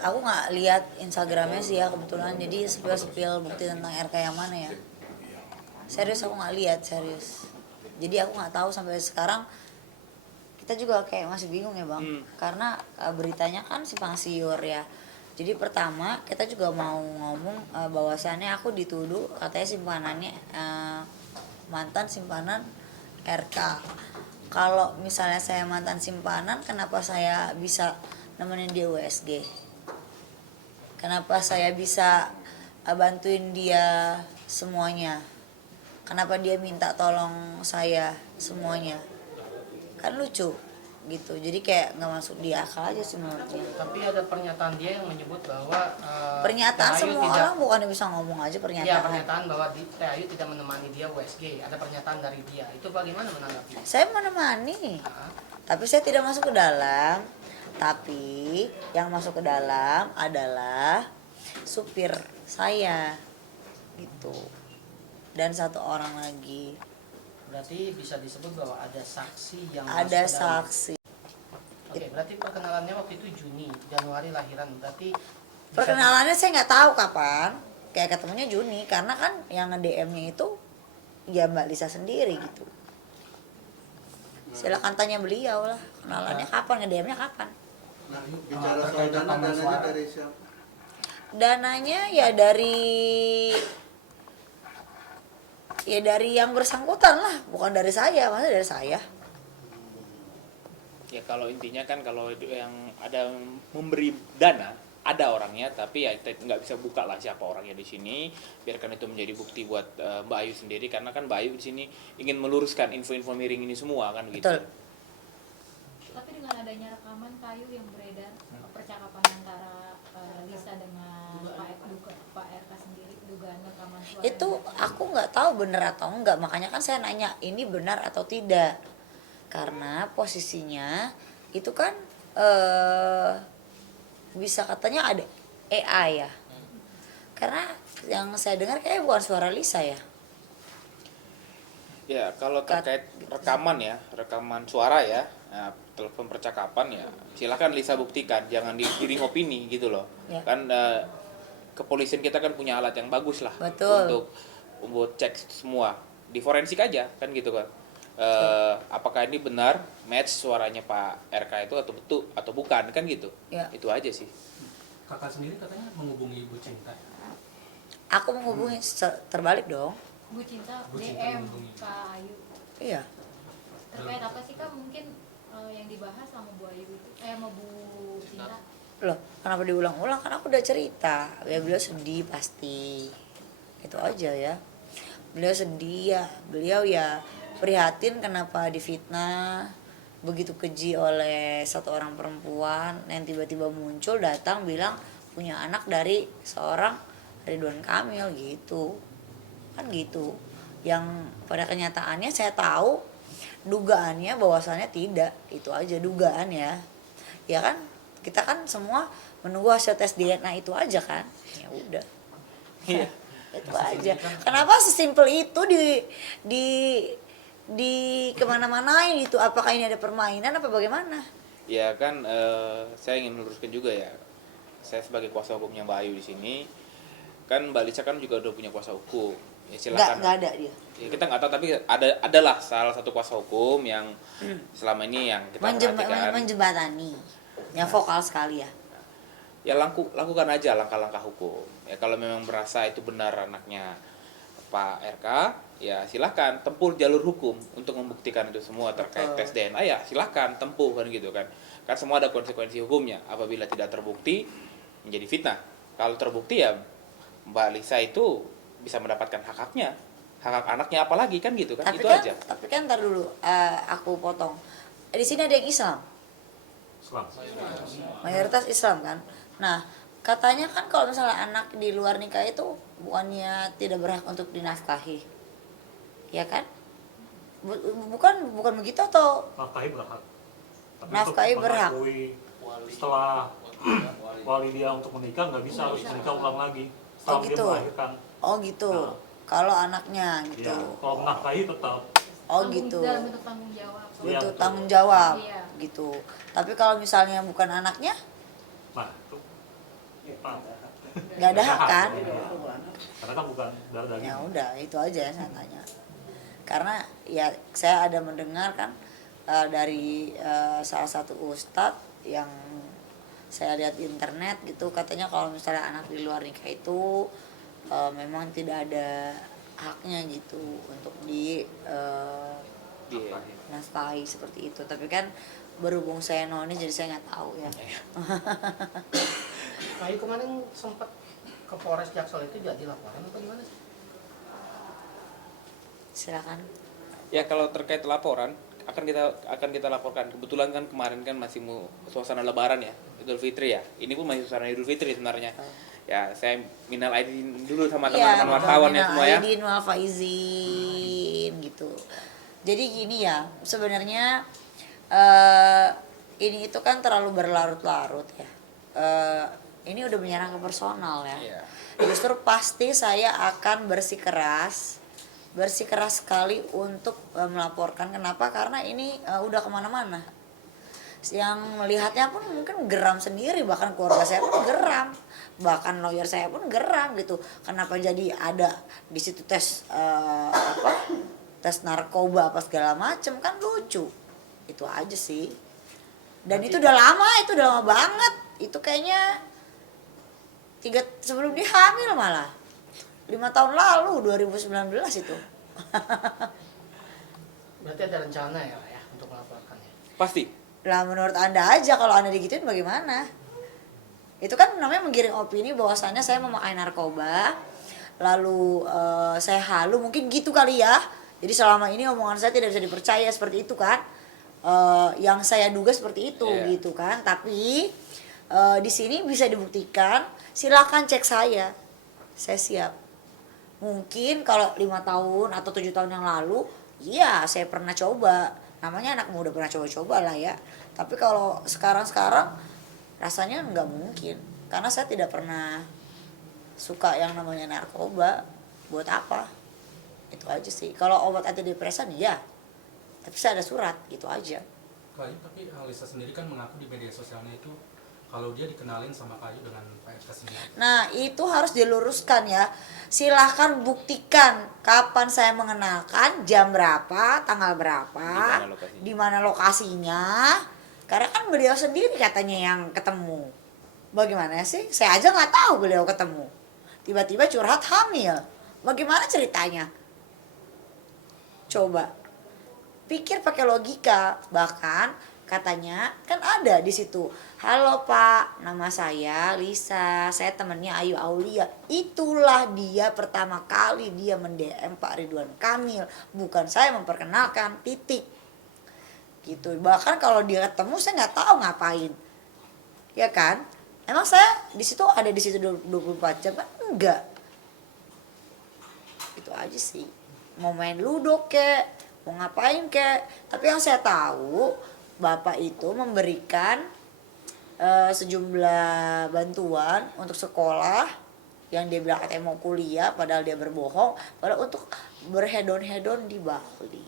Aku nggak lihat Instagramnya sih ya kebetulan, jadi spill bukti tentang RK yang mana ya. Serius aku nggak lihat, serius. Jadi aku nggak tahu sampai sekarang, kita juga kayak masih bingung ya bang, karena beritanya kan simpang siur ya. Jadi pertama kita juga mau ngomong bahwasannya aku dituduh katanya simpanannya mantan simpanan RK. Kalau misalnya saya mantan simpanan, kenapa saya bisa nemenin dia USG? Kenapa saya bisa bantuin dia semuanya? Kenapa dia minta tolong saya semuanya? Kan lucu gitu, jadi kayak nggak masuk di akal aja sih menurutnya. Tapi ada pernyataan dia yang menyebut bahwa Pernyataan Teh Ayu semua tidak, orang bukannya bisa ngomong aja ya pernyataan. pernyataan bahwa Teh Ayu tidak menemani dia USG, ada pernyataan dari dia, itu bagaimana menanggapi? Saya menemani, Nah, tapi saya tidak masuk ke dalam. Tapi yang masuk ke dalam adalah supir saya gitu, dan satu orang lagi. berarti bisa disebut bahwa ada saksi yang Ada masuk ke dalam. saksi. Oke, berarti perkenalannya waktu itu Juni, Januari lahiran, berarti bisa Perkenalannya saya nggak tahu kapan. Kayak ketemunya Juni, karena kan yang nge-DM-nya itu ya Mbak Lisa sendiri gitu. Silakan tanya beliau lah, kenalannya kapan, nge-DM-nya kapan. Nah, bicara soal dana, dananya dari siapa? Dananya ya dari yang bersangkutan lah, bukan dari saya. Masa dari saya? Ya kalau intinya kan kalau yang ada memberi dana ada orangnya, tapi ya kita nggak bisa buka lah siapa orangnya di sini. Biarkan itu menjadi bukti buat Mbak Ayu sendiri, karena kan Mbak Ayu di sini ingin meluruskan info-info miring ini semua kan gitu. Betul. Tapi dengan adanya rekaman kayu yang beredar, percakapan antara Lisa dengan Pak RK sendiri, dugaan rekaman suara Itu aku nggak tahu benar atau enggak, makanya kan saya nanya ini benar atau tidak, karena posisinya itu kan bisa katanya ada AI ya, karena yang saya dengar kayak bukan suara Lisa ya. Ya kalau terkait rekaman ya, rekaman suara ya, telepon percakapan ya, silakan Lisa buktikan, jangan digiring opini gitu loh. Ya. Kan kepolisian kita kan punya alat yang bagus lah. Betul. Untuk cek semua di forensik aja kan gitu kan. Apakah ini benar match suaranya Pak RK itu atau betul atau bukan kan gitu. Ya. Itu aja sih. Kakak sendiri katanya menghubungi Ibu Cinta. Aku menghubungi terbalik dong. Bu Cinta Bu Cinta DM menghubungi. Kak Ayu. Iya. Terkait apa sih Kak mungkin yang dibahas sama Bu Ayu itu? Sama Bu Cinta? Loh, kenapa diulang-ulang? Kan aku udah cerita. Ya beliau sedih pasti. Itu aja ya. Beliau sedih ya. Beliau ya prihatin kenapa difitnah begitu keji oleh satu orang perempuan yang tiba-tiba muncul datang bilang punya anak dari seorang Ridwan Kamil gitu. Kan gitu. Yang pada kenyataannya saya tahu dugaannya bahwasannya tidak. Itu aja dugaan ya. Ya kan? Kita kan semua menunggu hasil tes DNA itu aja kan. Ya udah. Iya. Itu aja. Kenapa sesimpel itu di kemana-manain itu? Apakah ini ada permainan apa bagaimana? Ya kan saya ingin meluruskan juga ya. Saya sebagai kuasa hukumnya Mbak Ayu di sini, kan Mbak Lisa kan juga udah punya kuasa hukum. Ya silakan. Nggak ada dia. Ya, kita nggak tahu, tapi adalah salah satu kuasa hukum yang selama ini yang kita perhatikan. Menjembatani. Yang vokal sekali ya. Ya lakukan aja langkah-langkah hukum. Ya kalau memang merasa itu benar anaknya Pak RK, ya silahkan tempuh jalur hukum untuk membuktikan itu semua terkait tes DNA, ya silahkan tempuh kan gitu kan. Kan semua ada konsekuensi hukumnya. Apabila tidak terbukti menjadi fitnah. Kalau terbukti ya Mbak Lisa itu bisa mendapatkan hak-haknya, hak anaknya apalagi kan gitu kan. Tapi Itu kan, aja. tapi kan ntar dulu aku potong. Di sini ada yang Islam. Islam. Mayoritas Islam kan. Nah, katanya kan kalau misalnya anak di luar nikah itu bukannya tidak berhak untuk dinafkahi. Ya kan? Bukan begitu atau Nafkahi berhak. Tapi Nafkahi untuk berhak. mengakui setelah wali dia untuk menikah nggak bisa, harus menikah ulang lagi setelah dia gitu. melahirkan. Oh gitu. Nah. Kalau anaknya gitu. Ya, kalau menafkahi tetap. Oh gitu. Dalam bentuk tanggung jawab. Iya, Untuk betul. tanggung jawab Iya. gitu. Tapi kalau misalnya bukan anaknya, Nah, itu Ah, nggak ada hak kan? karena kan bukan darah daging. Ya udah, itu aja yang saya tanya. Karena ya saya ada mendengar kan dari salah satu ustadz yang saya lihat di internet gitu, katanya kalau misalnya anak di luar nikah itu memang tidak ada haknya gitu untuk di Iya. nafkahi seperti itu. Tapi kan berhubung saya nonis jadi saya nggak tahu ya. Kayu kemarin sempat ke Polres Jaksel itu jadi laporan apa gimana sih? Silakan. Ya kalau terkait laporan akan kita laporkan. Kebetulan kan kemarin kan masih suasana Lebaran ya, Idul Fitri ya. Ini pun masih suasana Idul Fitri sebenarnya. Ya saya minal aidin dulu sama teman-teman wartawan ya semua ya. Aidin wal faizin gitu. Jadi gini ya, sebenarnya ini itu kan terlalu berlarut-larut ya. Ini udah menyerang ke personal ya. Iya. Justru pasti saya akan bersikeras sekali untuk melaporkan. Kenapa? Karena ini udah kemana-mana. Yang melihatnya pun mungkin geram sendiri, bahkan keluarga saya pun geram, bahkan lawyer saya pun geram gitu. Kenapa jadi ada di situ tes tes narkoba apa segala macem, kan lucu. Itu aja sih. Dan itu udah lama banget. Itu kayaknya sebelum dia hamil malah. 5 tahun lalu 2019 itu. Berarti ada rencana ya Pak, ya untuk melaporkan ya? Pasti. Lah menurut Anda aja kalau Anda digituin bagaimana? Itu kan namanya menggiring opini bahwasannya saya memakai narkoba, lalu saya halu, mungkin gitu kali ya. Jadi selama ini omongan saya tidak bisa dipercaya seperti itu kan. Yang saya duga seperti itu gitu kan. Tapi di sini bisa dibuktikan, silakan cek saya siap. Mungkin kalau 5 tahun atau 7 tahun yang lalu, iya saya pernah coba. Namanya anak muda pernah coba-coba lah ya. Tapi kalau sekarang rasanya nggak mungkin. Karena saya tidak pernah suka yang namanya narkoba. Buat apa? Itu aja sih. Kalau obat antidepresan iya. Tapi saya ada surat, gitu aja. Kayu, tapi Lisa sendiri kan mengaku di media sosialnya itu kalau dia dikenalin sama Kayu dengan Pak RK sendiri. Nah itu harus diluruskan ya. Silahkan buktikan kapan saya mengenalkan, jam berapa, tanggal berapa, di mana lokasinya. Karena kan beliau sendiri katanya yang ketemu. Bagaimana sih? Saya aja nggak tahu beliau ketemu. Tiba-tiba curhat hamil. Bagaimana ceritanya? Coba pikir pakai logika. Bahkan katanya kan ada di situ. Halo Pak, nama saya Lisa, saya temannya Ayu Aulia. Itulah dia pertama kali dia mendm Pak Ridwan Kamil, bukan saya memperkenalkan, titik. Gitu. Bahkan kalau dia ketemu saya nggak tahu ngapain. Ya kan? Emang saya di situ ada di situ 24 jam kan? Enggak. Itu aja sih. Mau main ludo kek, mau ngapain kek. Tapi yang saya tahu Bapak itu memberikan sejumlah bantuan untuk sekolah yang dia bilang katanya mau kuliah padahal dia berbohong, padahal untuk berhedon-hedon di Bali.